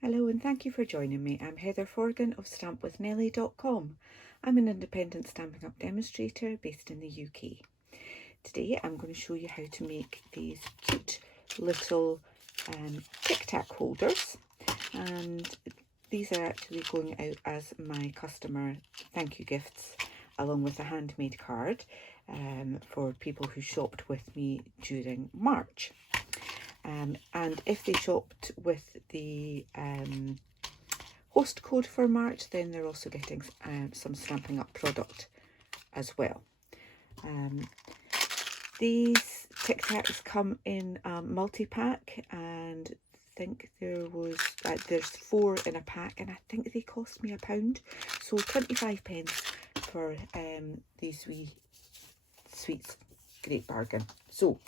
Hello and thank you for joining me. I'm Heather Forgan of stampwithnellie.com. I'm an independent Stampin' Up demonstrator based in the UK. Today I'm going to show you how to make these cute little Tic Tac holders, and these are actually going out as my customer thank you gifts along with a handmade card for people who shopped with me during March. And if they shopped with the host code for March, then they're also getting some Stampin' Up product as well. These Tic Tacs come in a multi-pack, and I think there's 4 in a pack, and I think they cost me £1, so 25p for these wee sweets. Great bargain. So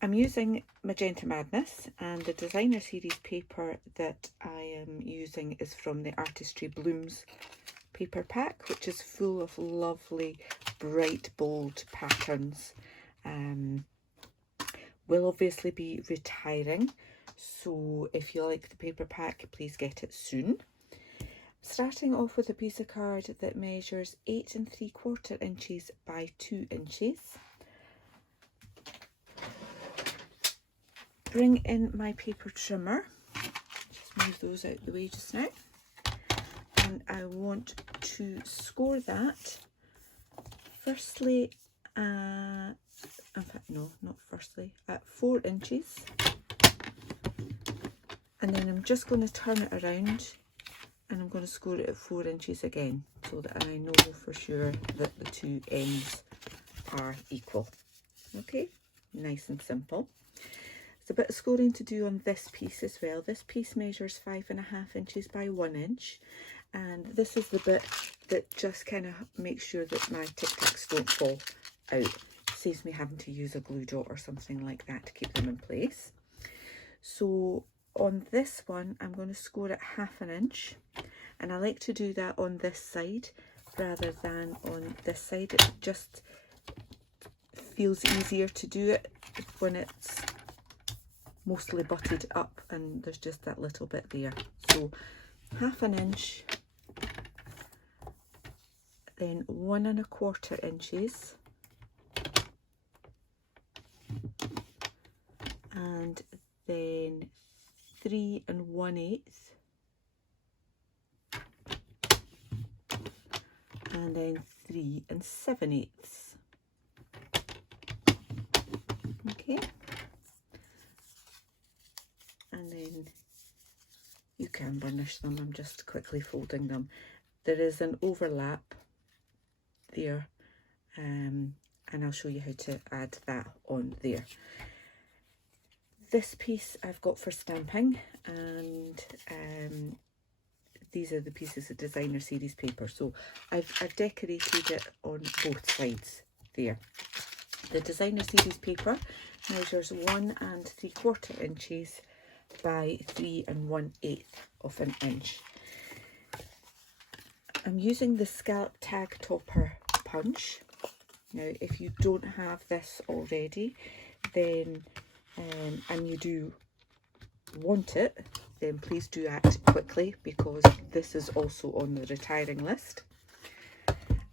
I'm using Magenta Madness, and the designer series paper that I am using is from the Artistry Blooms paper pack, which is full of lovely bright bold patterns. Will obviously be retiring, so if you like the paper pack, please get it soon. Starting off with a piece of card that measures 8 3/4 inches by 2 inches. Bring in my paper trimmer, just move those out the way just now, and I want to score that firstly, in fact no, not firstly, at 4 inches, and then I'm just going to turn it around and I'm going to score it at 4 inches again, so that I know for sure that the two ends are equal. Okay, nice and simple. A bit of scoring to do on this piece as well. This piece measures 5.5 inches by 1 inch, and this is the bit that just kind of makes sure that my Tic Tacs don't fall out. Saves me having to use a glue dot or something like that to keep them in place. So on this one I'm going to score it 1/2 inch, and I like to do that on this side rather than on this side. It just feels easier to do it when it's mostly butted up and there's just that little bit there. So 1/2 inch, then 1 1/4 inches, and then 3 1/8, and then 3 7/8. Okay. And then you can burnish them. I'm just quickly folding them. There is an overlap there, and I'll show you how to add that on there. This piece I've got for stamping, and these are the pieces of designer series paper, so I've decorated it on both sides there. The designer series paper measures 1 3/4 inches by 3 1/8 of an inch. I'm using the scallop tag topper punch. Now if you don't have this already, then and you do want it, then please do act quickly, because this is also on the retiring list.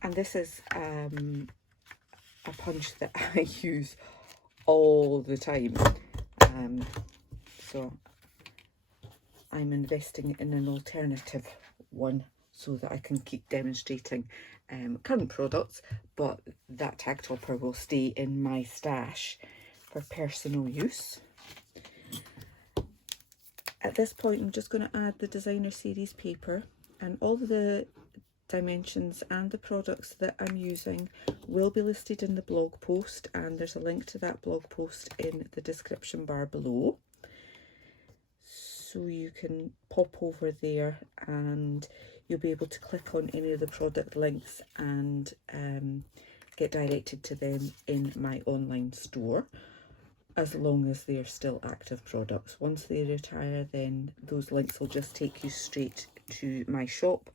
And this is a punch that I use all the time, so I'm investing in an alternative one so that I can keep demonstrating current products, but that tag topper will stay in my stash for personal use. At this point I'm just going to add the designer series paper, and all the dimensions and the products that I'm using will be listed in the blog post, and there's a link to that blog post in the description bar below, so you can pop over there and you'll be able to click on any of the product links and get directed to them in my online store, as long as they're still active products. Once they retire, then those links will just take you straight to my shop,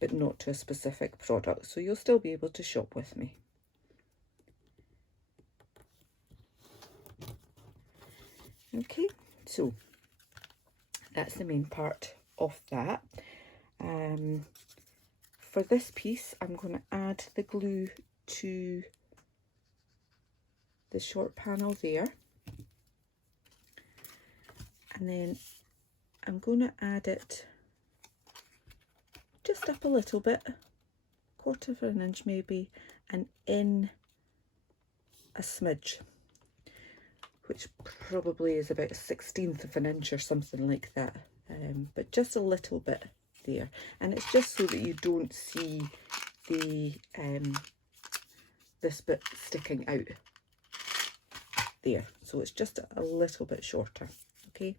but not to a specific product, so you'll still be able to shop with me. Okay, so that's the main part off that. For this piece, I'm going to add the glue to the short panel there. And then I'm going to add it just up a little bit, 1/4 of an inch maybe, and in a smidge, which probably is about 1/16 of an inch or something like that, but just a little bit there. And it's just so that you don't see the this bit sticking out there, so it's just a little bit shorter. Okay,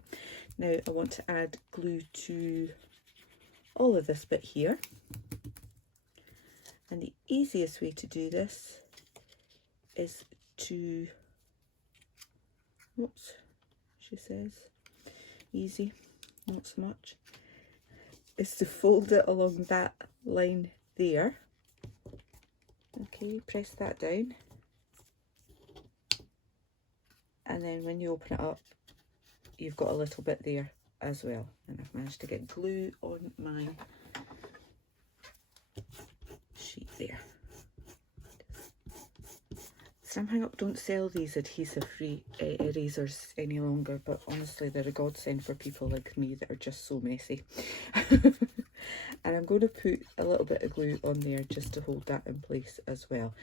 now I want to add glue to all of this bit here, and the easiest way to do this is to, oops, she says easy, not so much, is to fold it along that line there. Okay, press that down, and then when you open it up, you've got a little bit there as well. And I've managed to get glue on my sheet there. Stampin' Up don't sell these adhesive-free erasers any longer, but honestly they're a godsend for people like me that are just so messy. And I'm going to put a little bit of glue on there just to hold that in place as well.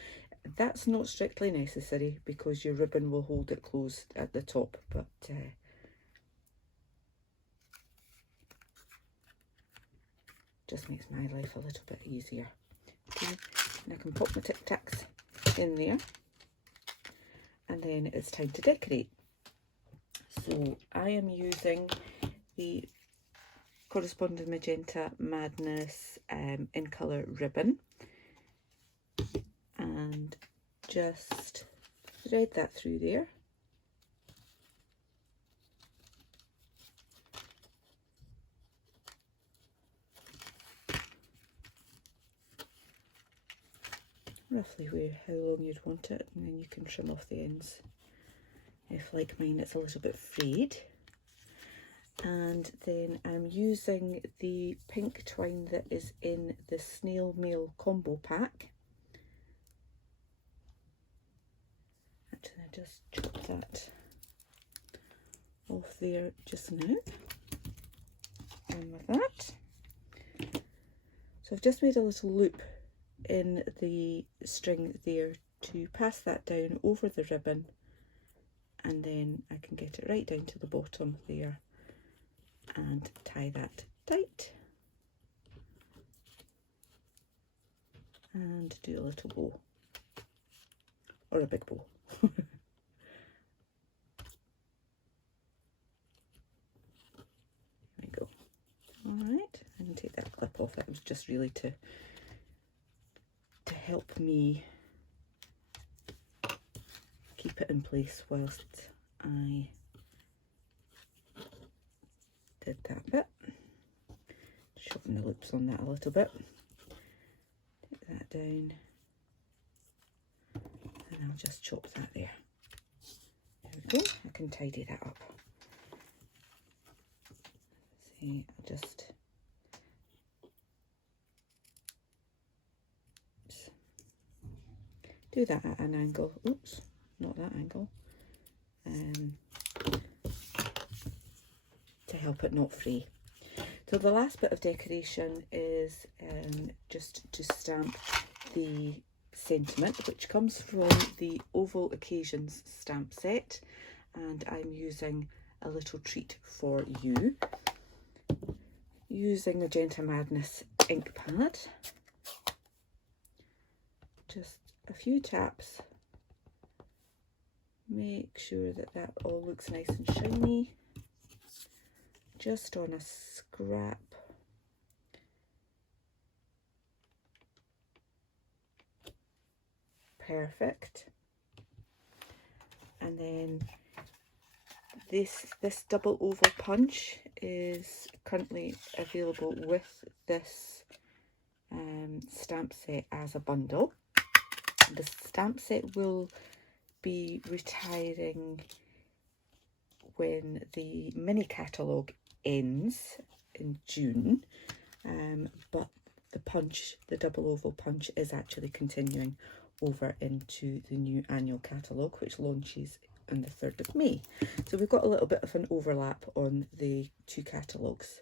That's not strictly necessary because your ribbon will hold it closed at the top, but just makes my life a little bit easier. Okay, and I can pop my Tic Tacs in there, and then it's time to decorate. So I am using the Corresponding Magenta Madness in colour ribbon, and just thread that through there. Roughly how long you'd want it, and then you can trim off the ends if, like mine, it's a little bit frayed. And then I'm using the pink twine that is in the snail mail combo pack. Actually, I just chopped that off there just now. And with that, so I've just made a little loop in the string there to pass that down over the ribbon, and then I can get it right down to the bottom there and tie that tight and do a little bow, or a big bow. There we go. All right, I can take that clip off. That was just really to help me keep it in place whilst I did that bit. Shorten the loops on that a little bit. Take that down, and I'll just chop that there. There we go. I can tidy that up. See, I'll just do that at an angle. Oops, not that angle. To help it not fray. So the last bit of decoration is just to stamp the sentiment, which comes from the Oval Occasions stamp set, and I'm using A Little Treat for You, using Magenta Madness ink pad. Just a few taps, make sure that that all looks nice and shiny, just on a scrap. Perfect. And then this double oval punch is currently available with this stamp set as a bundle. The stamp set will be retiring when the mini catalogue ends in June, but the punch, the double oval punch, is actually continuing over into the new annual catalogue, which launches on the 3rd of May. So we've got a little bit of an overlap on the two catalogues.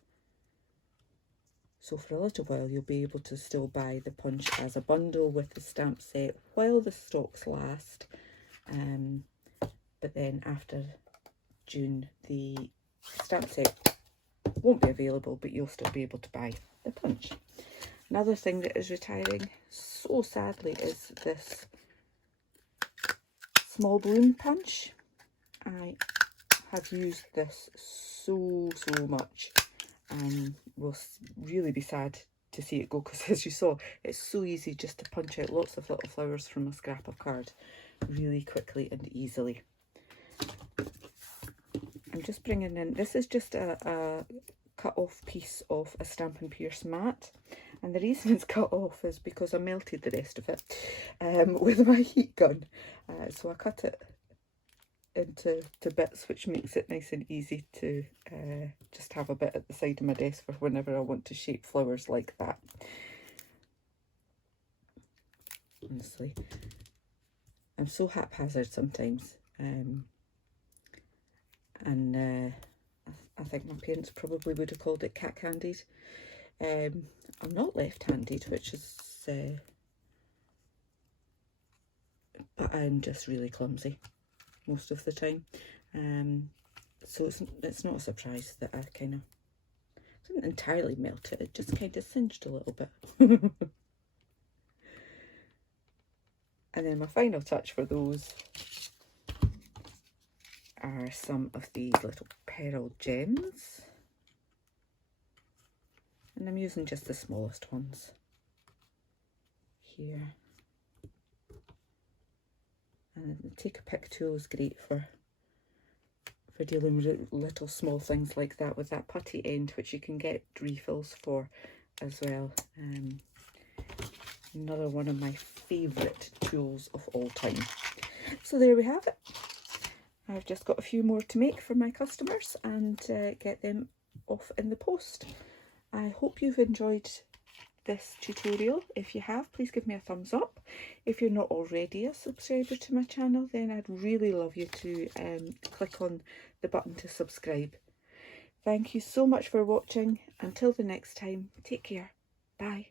So for a little while you'll be able to still buy the punch as a bundle with the stamp set while the stocks last, but then after June the stamp set won't be available, but you'll still be able to buy the punch. Another thing that is retiring, so sadly, is this small balloon punch. I have used this so much, and will really be sad to see it go, because as you saw, it's so easy just to punch out lots of little flowers from a scrap of card really quickly and easily. I'm just bringing in, this is just a cut off piece of a Stampin' Pierce mat, and the reason it's cut off is because I melted the rest of it with my heat gun. So I cut it into bits, which makes it nice and easy to just have a bit at the side of my desk for whenever I want to shape flowers like that. Honestly, I'm so haphazard sometimes, and I think my parents probably would have called it cat-handed. I'm not left-handed, which is, but I'm just really clumsy most of the time. So it's not a surprise that I kind of didn't entirely melt it, it just kind of singed a little bit. And then my final touch for those are some of these little pearl gems, and I'm using just the smallest ones here. And the Take a Pick tool is great for dealing with little small things like that, with that putty end, which you can get refills for as well. Another one of my favourite tools of all time. So there we have it. I've just got a few more to make for my customers and get them off in the post. I hope you've enjoyed this tutorial. If you have, please give me a thumbs up. If you're not already a subscriber to my channel, then I'd really love you to click on the button to subscribe. Thank you so much for watching. Until the next time, take care. Bye.